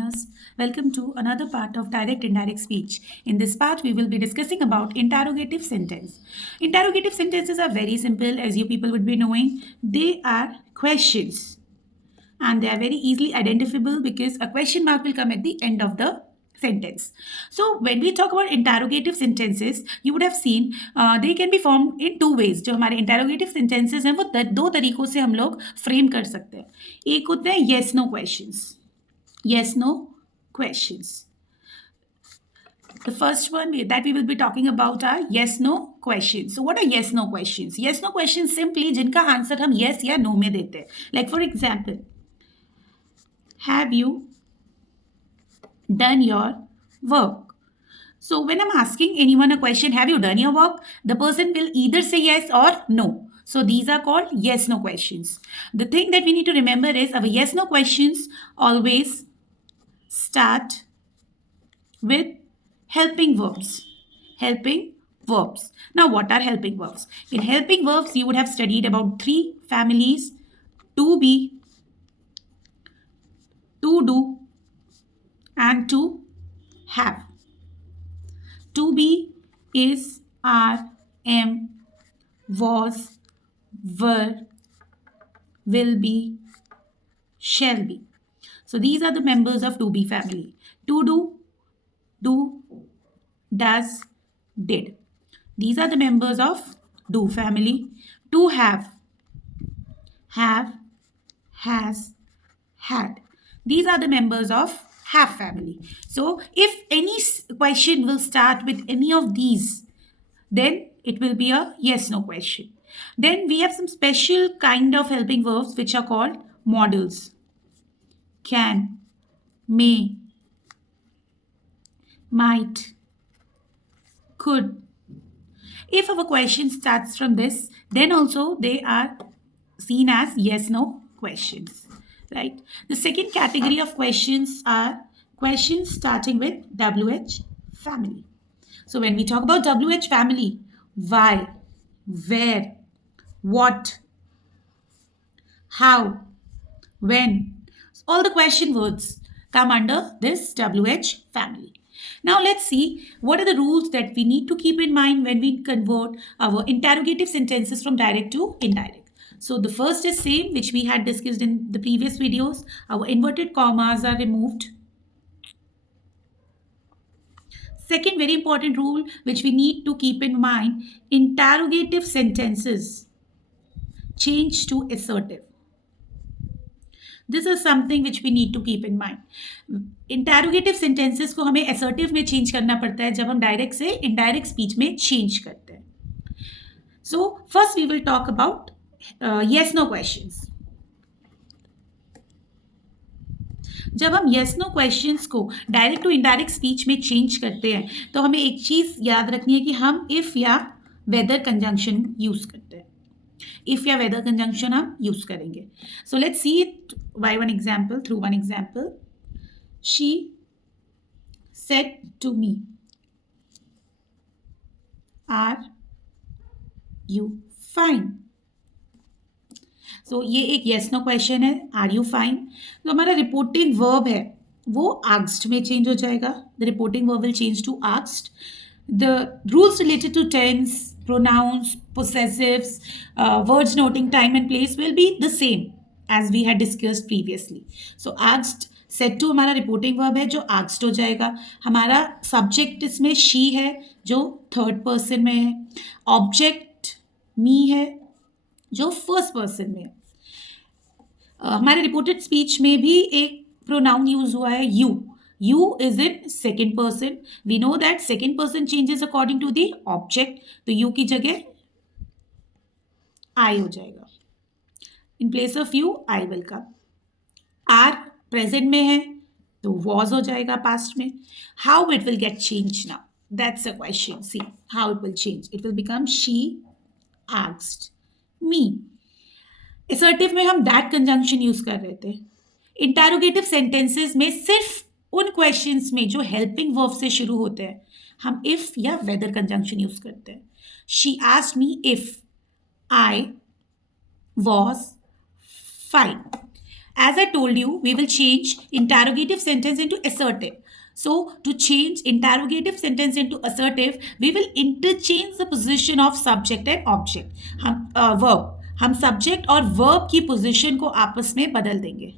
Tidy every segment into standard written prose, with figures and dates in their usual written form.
listeners. Welcome to another part of Direct Indirect Speech. In this part, we will be discussing about interrogative sentence. Interrogative sentences are very simple, as you people would be knowing. They are questions and they are very easily identifiable because a question mark will come at the end of the sentence. So when we talk about interrogative sentences, you would have seen they can be formed in two ways. जो हमारे interrogative sentences हैं वो दो तरीकों से हम लोग frame कर सकते हैं. एक होते हैं yes no questions. Yes no questions. The first one that we will be talking about are yes no questions. So what are yes no questions? Yes no questions simply जिनका आंसर हम yes या no में देते हैं. Like for example, have you done your work? So when I'm asking anyone a question, have you done your work? The person will either say yes or no. So these are called yes no questions. The thing that we need to remember is our yes no questions always start with helping verbs. Helping verbs. Now what are helping verbs? In helping verbs, you would have studied about three families: to be, to do, and to have. To be is, are, am, was, were, will be, shall be. So these are the members of to be family. To do, does, did. These are the members of do family. To have, has, had. These are the members of have family. So if any question will start with any of these, then it will be a yes no question. Then we have some special kind of helping verbs which are called modals. Can, may, might, could. If our question starts from this, then also they are seen as yes no questions, right? The second category of questions are questions starting with WH family. So when we talk about WH family, why, where, what, how, when, all the question words come under this WH family. Now let's see what are the rules that we need to keep in mind when we convert our interrogative sentences from direct to indirect. So the first is same which we had discussed in the previous videos. Our inverted commas are removed. Second very important rule which we need to keep in mind, interrogative sentences change to assertive. This is something which we need to keep in mind. Interrogative sentences को हमें assertive में change करना पड़ता है जब हम direct से indirect speech में change करते हैं. So first we will talk about yes no questions. जब हम yes no questions को direct to indirect speech में change करते हैं तो हमें एक चीज़ याद रखनी है कि हम if या whether conjunction use करते हैं. If या whether conjunction हम use करेंगे. So let's see it by one example, through one example. She said to me, are you fine? So ये एक yes no question है, are you fine? तो हमारा reporting verb है वो asked में change हो जाएगा. The reporting verb will change to asked. The rules related to tense, pronouns, possessives, words noting time and place will be the same as we had discussed previously. So asked, said to हमारा reporting verb है जो asked हो जाएगा. हमारा subject इसमें she है जो third person में है. Object me है जो first person में है. हमारे reported speech में भी एक pronoun use हुआ है you. You is in second person. We know that second person changes according to the object. तो you की जगह I हो जाएगा. In place of you, I will come. Are present में है तो was हो जाएगा past में. How it will get changed now? That's the question. See how it will change. It will become she asked me. Assertive में हम that conjunction use कर रहे थे. Interrogative sentences में सिर्फ उन क्वेश्चंस में जो हेल्पिंग वर्ब से शुरू होते हैं हम इफ या वेदर कंजंक्शन यूज करते हैं. She asked me if I was fine. As I told you, we will change interrogative sentence into assertive. So, to change interrogative sentence into assertive, we will interchange the position of subject and object. हम verb, हम subject और verb की position को आपस में बदल देंगे.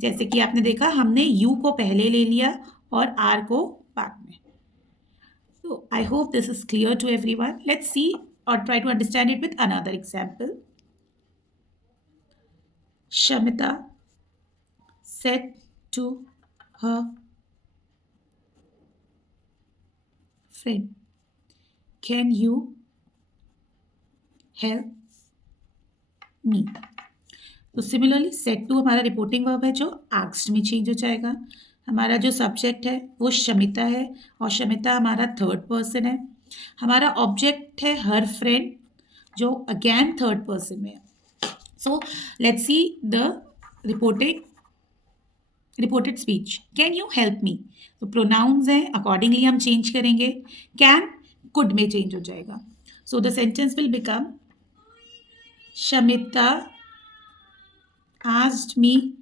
जैसे कि आपने देखा, हमने you को पहले ले लिया और R को बाद में. So, I hope this is clear to everyone. Let's see or try to understand it with another example. Shamita said to her friend, "Can you help me?" तो सिमिलरली सेट टू हमारा reporting verb है जो asked में change हो जाएगा. हमारा जो subject है वो शमिता है और शमिता हमारा थर्ड पर्सन है. हमारा ऑब्जेक्ट है हर फ्रेंड जो अगेन थर्ड पर्सन में है. So let's see the reported speech. Can you help me? तो प्रोनाउंस हैं, अकॉर्डिंगली हम चेंज करेंगे. कैन कुड में चेंज हो जाएगा. So the sentence will become Shamita asked me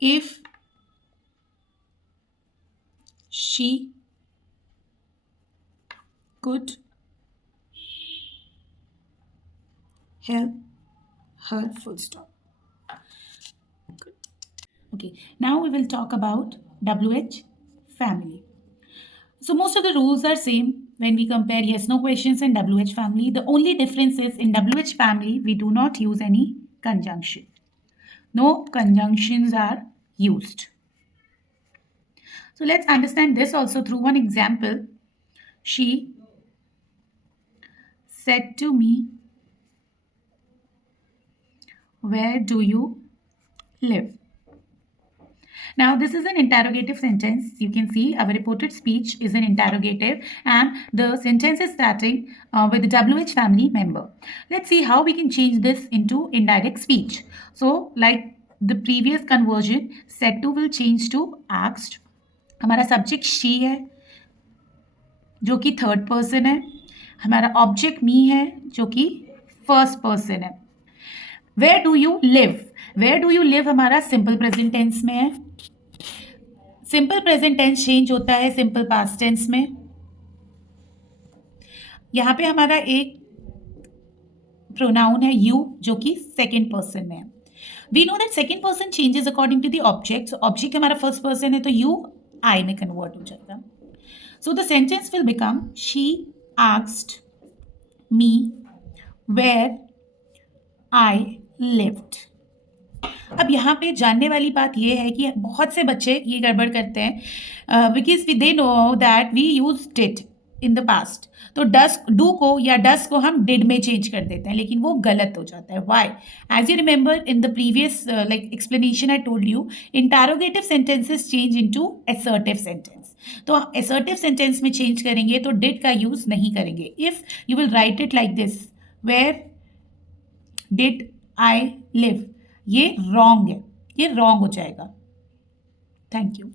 if she could help her, full stop. Good. Okay, now we will talk about WH family. So most of the rules are same when we compare yes no questions and WH family. The only difference is in WH family we do not use any conjunction. No conjunctions are used. So let's understand this also through one example. She said to me, "Where do you live?" Now this is an interrogative sentence. You can see our reported speech is an interrogative and the sentence is starting with the WH family member. Let's see how we can change this into indirect speech. So like the previous conversion, said to will change to asked. हमारा subject she है जो कि third person है. हमारा object मी है जो कि first person है. Where do you live? Where do you live हमारा सिंपल प्रेजेंट टेंस में है. सिंपल प्रेजेंट टेंस चेंज होता है सिंपल पास्ट टेंस में. यहाँ पे हमारा एक प्रोनाउन है यू जो कि सेकेंड पर्सन में है. We know that second person changes according to the object. Object हमारा फर्स्ट पर्सन है तो यू आई में कन्वर्ट हो जाएगा. So the sentence will become she asked me where I lived. अब यहाँ पे जानने वाली बात यह है कि बहुत से बच्चे ये गड़बड़ करते हैं because they know that we use did in the past. तो डस डू को या डस को हम डिड में चेंज कर देते हैं लेकिन वो गलत हो जाता है. Why? As you remember in the previous like explanation I told you, interrogative sentences change into assertive sentence. तो असर्टिव सेंटेंस में चेंज करेंगे तो डिड का यूज नहीं करेंगे. If you will write it like this, where did I live, ये wrong है, ये रॉन्ग हो जाएगा. Thank you.